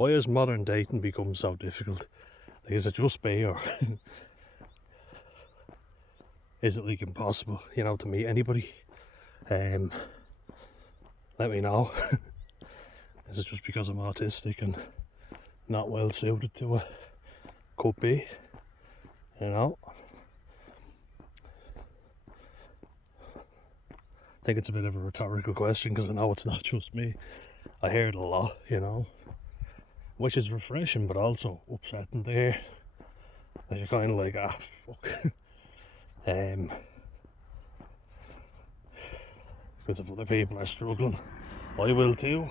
Why has modern dating become so difficult? Like, is it just me, or is it like impossible, you know, to meet anybody? Let me know. Is it just because I'm autistic and not well suited to it? Could be, you know. I think it's a bit of a rhetorical question because I know it's not just me. I hear it a lot, you know, which is refreshing but also upsetting to hear. And you're kind of like, fuck. Because if other people are struggling, I will too.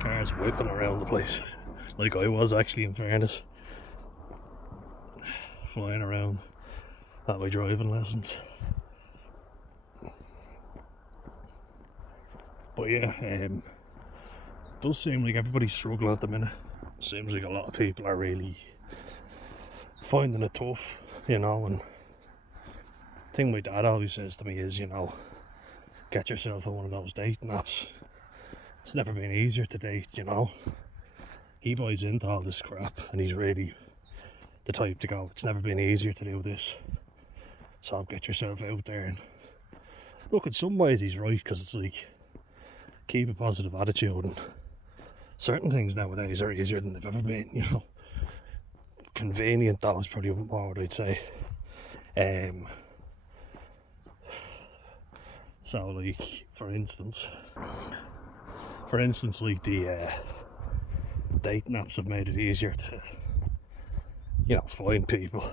Cars whipping around the place, like I was actually, in fairness, flying around at my driving lessons. But yeah, it does seem like everybody's struggling at the minute. Seems like a lot of people are really finding it tough, you know. And the thing my dad always says to me is, you know, get yourself on one of those dating apps. It's never been easier to date, you know. He buys into all this crap and he's really the type to go, it's never been easier to do this, so get yourself out there. And look, in some ways he's right, because it's like, keep a positive attitude, and certain things nowadays are easier than they've ever been, you know. Convenient, that was probably more what I'd say. So like, for instance like the dating apps have made it easier to, you know, find people,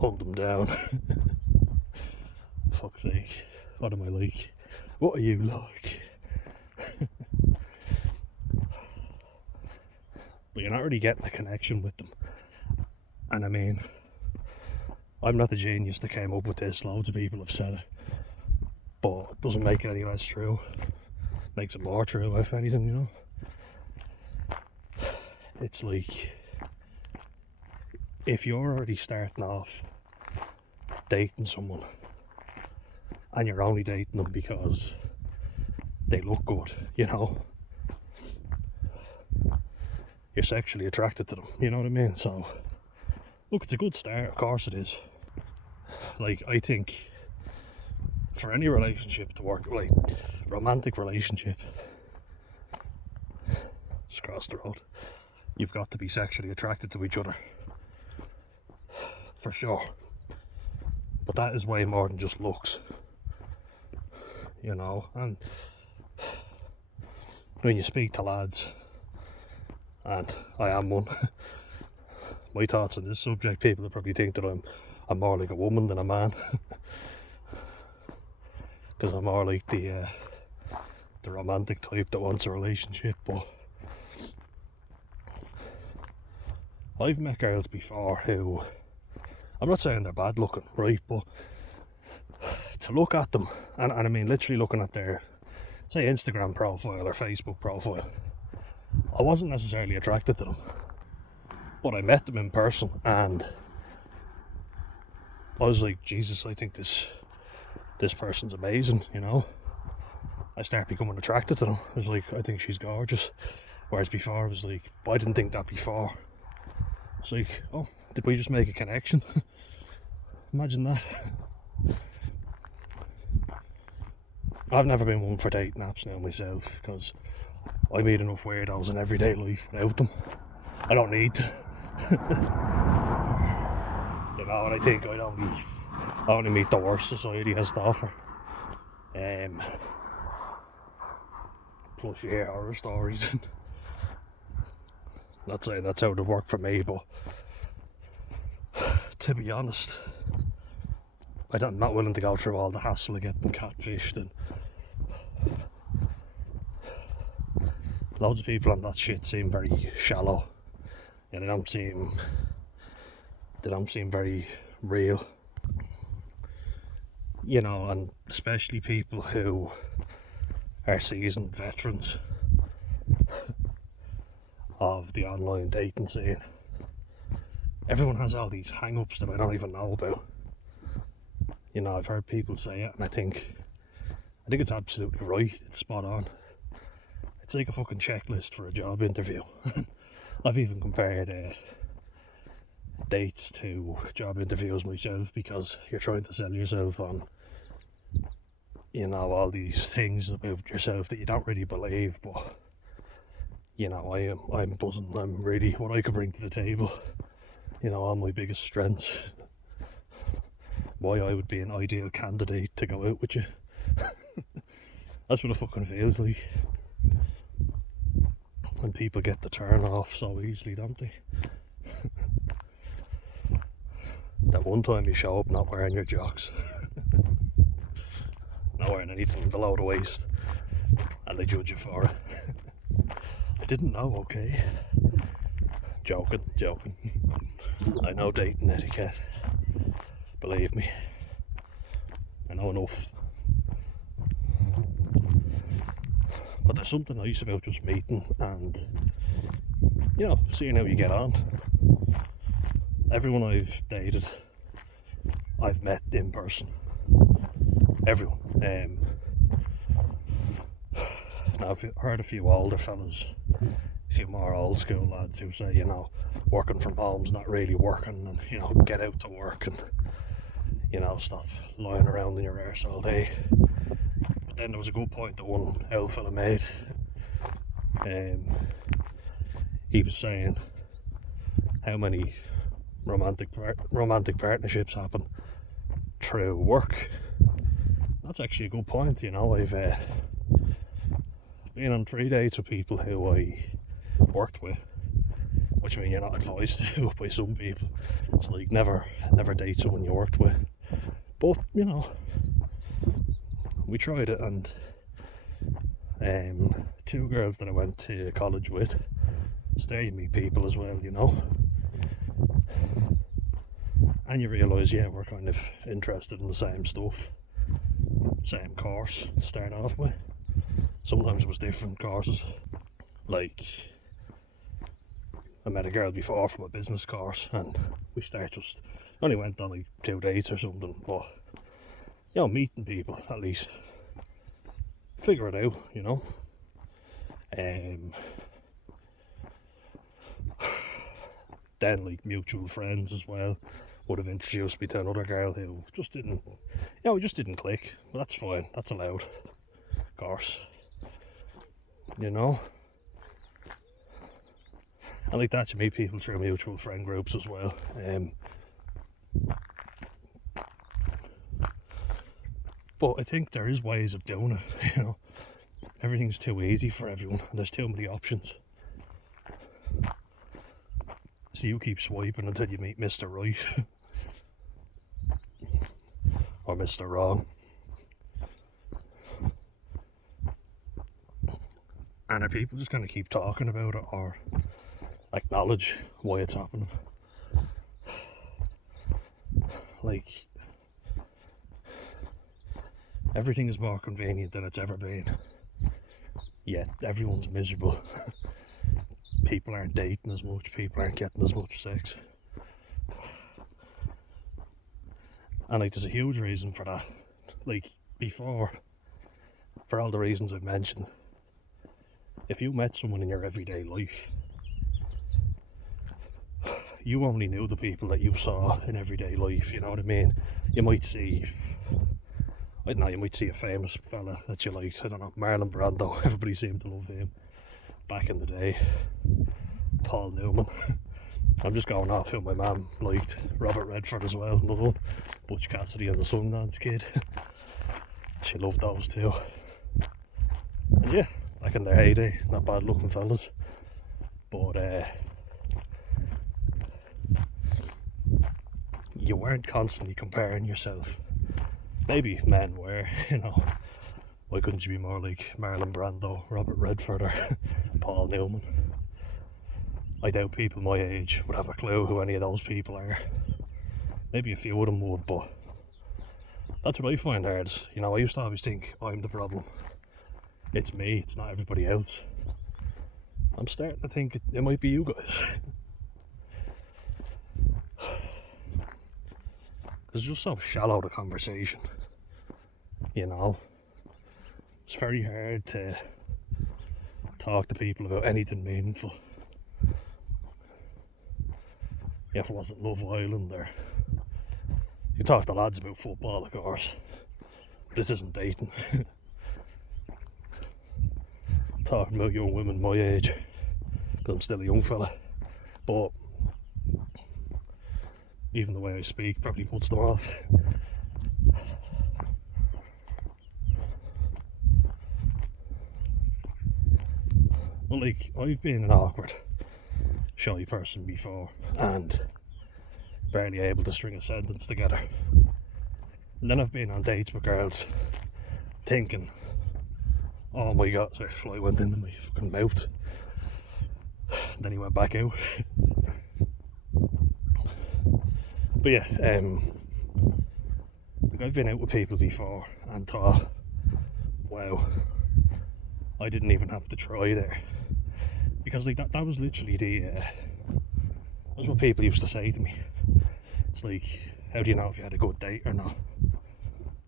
hunt them down. Fuck's sake, what am I like? What are you like? But you're not really getting a connection with them. And I mean, I'm not the genius that came up with this, loads of people have said it, but it doesn't make it any less true. Makes it more true, if anything, you know. It's like, if you're already starting off dating someone and you're only dating them because they look good, you know, you're sexually attracted to them, you know what I mean? So look, it's a good start, of course it is. Like, I think for any relationship to work, like romantic relationship, just cross the road, you've got to be sexually attracted to each other, for sure. But that is way more than just looks, you know. And when you speak to lads, and I am one, my thoughts on this subject, people will probably think that I'm more like a woman than a man, because I'm more like the romantic type that wants a relationship. But I've met girls before who, I'm not saying they're bad looking, right, but to look at them, and I mean literally looking at their, say, Instagram profile or Facebook profile, I wasn't necessarily attracted to them, but I met them in person and I was like, Jesus, I think this person's amazing, you know. I started becoming attracted to them. I was like, I think she's gorgeous. Whereas before I was like, I didn't think that before. It's like, oh, did we just make a connection? Imagine that. I've never been one for dating apps now myself, because I meet enough weirdos in everyday life without them. I don't need to. You know, and I think I only meet the worst society has to offer. Plus you hear horror stories. Not saying that's how it worked for me, but to be honest, I'm not willing to go through all the hassle of getting catfished, and loads of people on that shit seem very shallow. Yeah, they don't seem very real, you know. And especially people who are seasoned veterans of the online dating scene. Everyone has all these hang-ups that I don't even know about. You know, I've heard people say it, and I think it's absolutely right. It's spot on. it's like a fucking checklist for a job interview. I've even compared dates to job interviews myself, because you're trying to sell yourself on, you know, all these things about yourself that you don't really believe, but you know, I'm buzzing. I'm really what I could bring to the table, you know, all my biggest strengths, why I would be an ideal candidate to go out with you. That's what it fucking feels like when people get the turn off so easily, don't they? That one time you show up not wearing your jocks, not wearing anything below the waist, and they judge you for it. I didn't know, okay? Joking. I know dating etiquette. Believe me. I know enough. But there's something nice about just meeting and, you know, seeing how you get on. Everyone I've dated, I've met in person. Everyone. Now I've heard a few older fellas, a few more old school lads who say, you know, working from home's not really working, and, you know, get out to work and, you know, stop lying around in your arse all day. But then there was a good point that one old fella made. He was saying how many romantic partnerships happen through work. That's actually a good point, you know. I've been on 3 dates with people who I worked with, which I mean you're not advised to do by some people. It's like never date someone you worked with. But, you know, we tried it, and 2 girls that I went to college with, so there you meet people as well, you know. And you realise, yeah, we're kind of interested in the same stuff, same course to start off with. Sometimes it was different courses. Like, I met a girl before from a business course, and we only went on like 2 dates or something, but, you know, meeting people, at least figure it out, you know. Then, like, mutual friends as well would have introduced me to another girl who just didn't, you know, we just didn't click. But that's fine, that's allowed, of course, you know. And like that, you meet people through mutual friend groups as well. But I think there is ways of doing it, you know. Everything's too easy for everyone, and there's too many options. So you keep swiping until you meet Mr. Right or Mr. Wrong. And are people just going to keep talking about it or acknowledge why it's happening? Like, everything is more convenient than it's ever been, yet everyone's miserable. People aren't dating as much, people aren't getting as much sex. And like, there's a huge reason for that. Like, before, for all the reasons I've mentioned, if you met someone in your everyday life, you only knew the people that you saw in everyday life, you know what I mean? You might see, I don't know, you might see a famous fella that you liked, I don't know, Marlon Brando, everybody seemed to love him back in the day. Paul Newman. I'm just going off who my mum liked. Robert Redford as well, another one. Butch Cassidy and the Sundance Kid. She loved those too. And yeah, back in their heyday, not bad looking fellas. But you weren't constantly comparing yourself. Maybe men were, you know. Why couldn't you be more like Marlon Brando, Robert Redford, or Paul Newman? I doubt people my age would have a clue who any of those people are. Maybe a few of them would, but that's what I find hardest. You know, I used to always think I'm the problem. It's me, it's not everybody else. I'm starting to think it might be you guys. It's just so shallow, the conversation, you know. It's very hard to talk to people about anything meaningful. If it wasn't Love Island, or you talk to lads about football, of course. This isn't dating. Talking about young women my age, because I'm still a young fella. But even the way I speak probably puts them off. Well, like, I've been an awkward, shy person before, and barely able to string a sentence together. And then I've been on dates with girls thinking, oh my god, sorry, a fly went into my fucking mouth. And then he went back out. But yeah, like, I've been out with people before and thought, wow, I didn't even have to try there. Because like that was literally that's what people used to say to me. It's like, how do you know if you had a good date or not?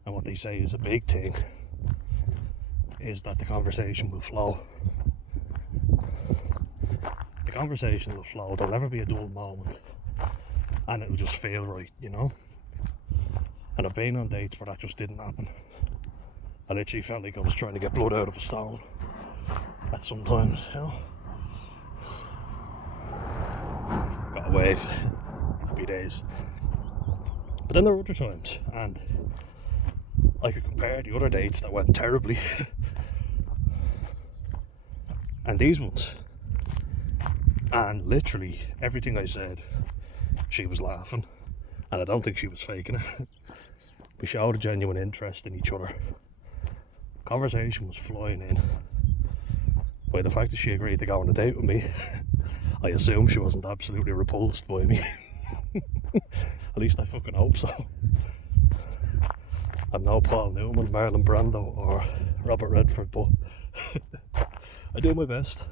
And what they say is a big thing is that the conversation will flow. The conversation will flow, there'll never be a dull moment, and it'll just feel right, you know? And I've been on dates where that just didn't happen. I literally felt like I was trying to get blood out of a stone at some times, you know? Got a wave, happy days. But then there were other times, and I could compare the other dates that went terribly and these ones, and literally everything I said, she was laughing, and I don't think she was faking it. We showed a genuine interest in each other. Conversation was flying in. By the fact that she agreed to go on a date with me, I assume she wasn't absolutely repulsed by me. At least I fucking hope so. I'm no Paul Newman, Marlon Brando, or Robert Redford, but I do my best.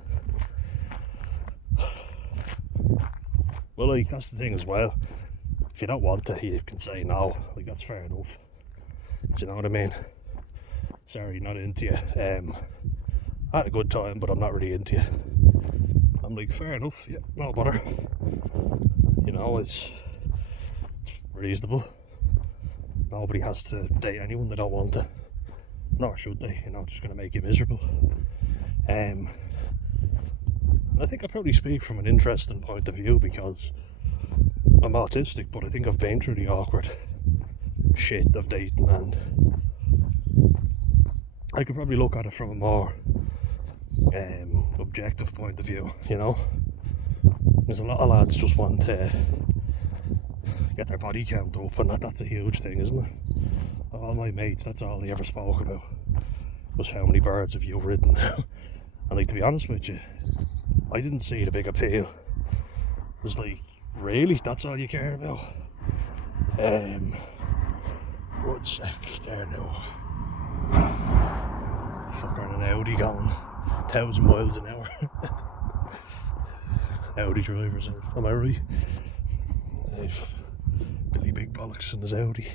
Well, like, that's the thing as well. If you don't want to, you can say no. Like, that's fair enough. Do you know what I mean? Sorry, not into you. I had a good time, but I'm not really into you. I'm like, fair enough, yeah, no bother. You know, it's reasonable. Nobody has to date anyone they don't want to. Nor should they, you know, it's just going to make you miserable. I think I probably speak from an interesting point of view because I'm autistic, but I think I've been through the awkward shit of dating, and I could probably look at it from a more objective point of view, you know. There's a lot of lads just want to get their body count up, and that's a huge thing, isn't it? All my mates, that's all they ever spoke about, was how many birds have you ridden. And like, to be honest with you, I didn't see the big appeal. It was like, really? That's all you care about? One sec, there now. Fucker an Audi going 1,000 miles an hour. Audi drivers, am I right? Billy Big Bollocks in his Audi.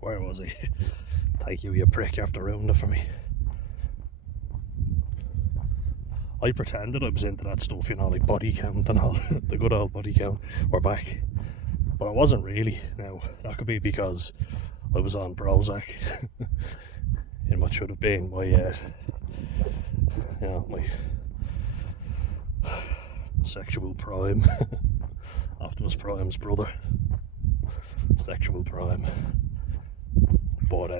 Where was he? Thank you, you prick, after ruining it for me. I pretended I was into that stuff, you know, like body count and all. The good old body count. We're back. But I wasn't really. Now, that could be because I was on Prozac in what should have been my, you know, my sexual prime. Optimus Prime's brother. Sexual prime. But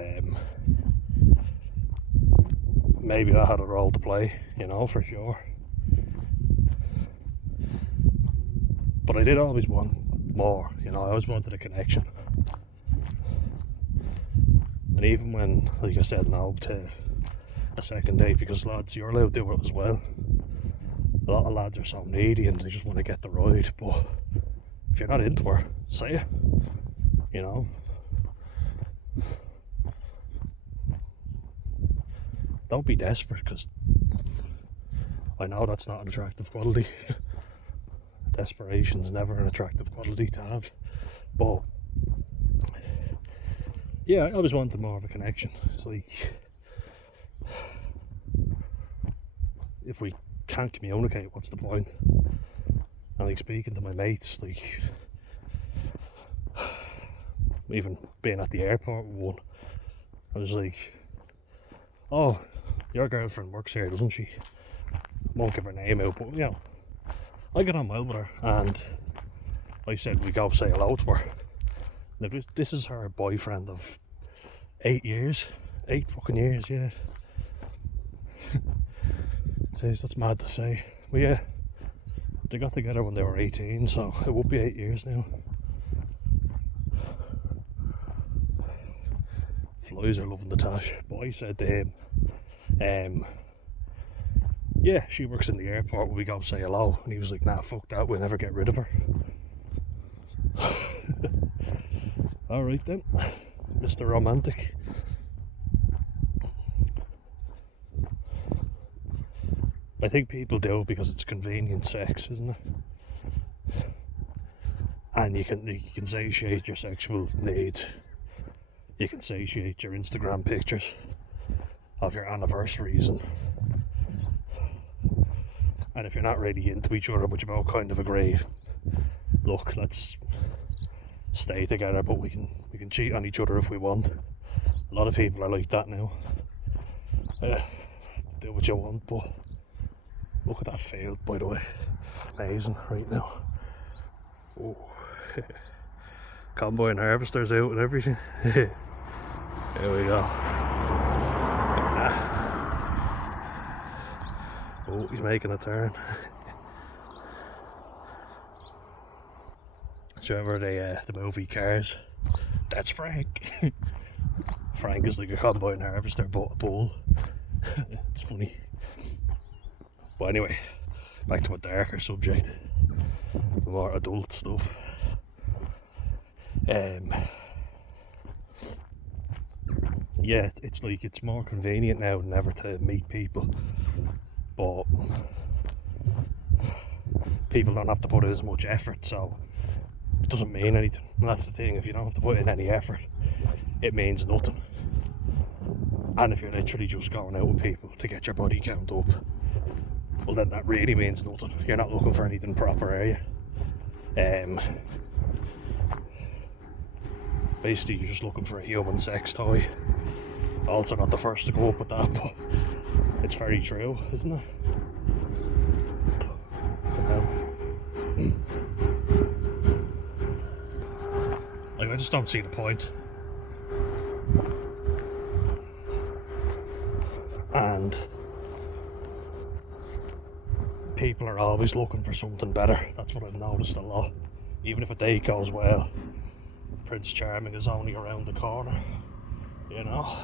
maybe that had a role to play, you know, for sure. But I did always want more, you know, I always wanted a connection. And even when, like I said, no to a second date, because lads, you're allowed to do it as well. A lot of lads are so needy and they just want to get the ride, but if you're not into her, say it, you know. Don't be desperate, because I know that's not an attractive quality. Desperation's never an attractive quality to have, but yeah, I always wanted more of a connection. It's like, if we can't communicate, what's the point? And like speaking to my mates, like even being at the airport with one, I was like, oh, your girlfriend works here, doesn't she? Won't give her name out, but you know, I got on well with her, and I said we go say hello to her. Now, this is her boyfriend of 8 years. 8 fucking years, yeah. Jeez, that's mad to say. But yeah, they got together when they were 18, so it would be 8 years now. Flies are loving the tash. But I said to him, yeah, she works in the airport, we go say hello. And he was like, nah, fuck that, we'll never get rid of her. Alright then, Mr. Romantic. I think people do it because it's convenient sex, isn't it? And you can satiate your sexual needs. You can satiate your Instagram pictures of your anniversaries, and if you're not really into each other but you both kind of agree, look, let's stay together, but we can cheat on each other if we want. A lot of people are like that now. Do what you want, but look at that field, by the way. Amazing right now. Oh, combine harvesters out and everything. Here we go. Oh, he's making a turn. Do you remember the movie Cars? That's Frank. Frank is like a combine harvester but a bull. It's funny. But anyway, back to a darker subject, more adult stuff. Yeah, it's like it's more convenient now than ever to meet people, but people don't have to put in as much effort, so it doesn't mean anything. And that's the thing, if you don't have to put in any effort, it means nothing. And if you're literally just going out with people to get your body count up, well then that really means nothing. You're not looking for anything proper, are you? Basically you're just looking for a human sex toy. Also not the first to go up with that, but it's very true, isn't it? Like, I just don't see the point. And people are always looking for something better. That's what I've noticed a lot. Even if a date goes well, Prince Charming is only around the corner, you know.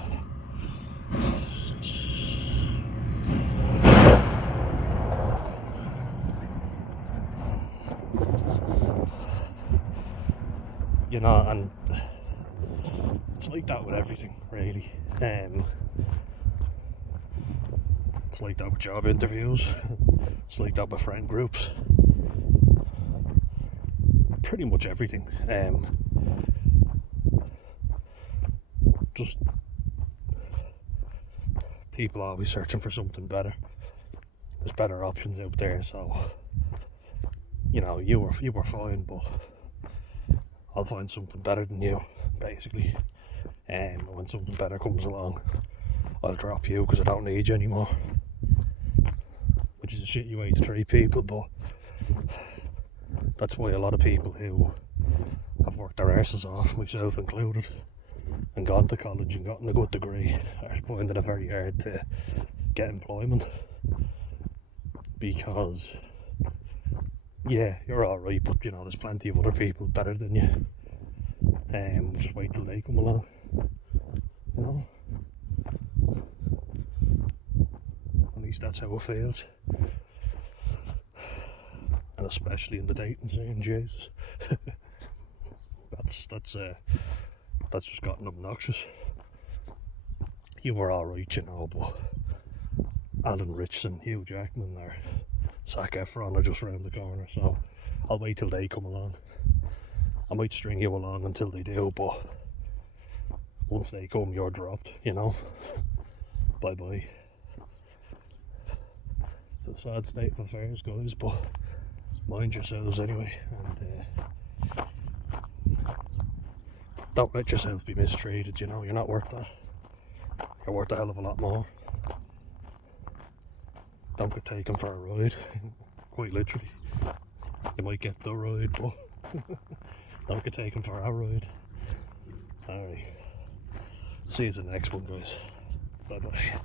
You know, and it's like that with everything, really. It's like that with job interviews. It's like that with friend groups. Pretty much everything. Just people always searching for something better. There's better options out there, so you know, you were fine, but I'll find something better than you, basically. And when something better comes along, I'll drop you because I don't need you anymore. Which is a shitty way to treat people, but that's why a lot of people who have worked their arses off, myself included, and gone to college and gotten a good degree, are finding it very hard to get employment. Because, yeah, you're alright, but you know, there's plenty of other people better than you. Just wait till they come along, you know. At least that's how it feels. And especially in the dating scene, Jesus. That's just gotten obnoxious. You were alright, you know, but Alan Richson, Hugh Jackman, or Zac Efron are just round the corner, so I'll wait till they come along. I might string you along until they do, but once they come, you're dropped, you know. Bye bye. It's a sad state of affairs, guys, but mind yourselves anyway, and don't let yourself be mistreated, you know. You're not worth that. You're worth a hell of a lot more. Don't get taken for a ride. Quite literally. You might get the ride, but don't get taken for a ride. Alright. See you in the next one, guys. Bye bye.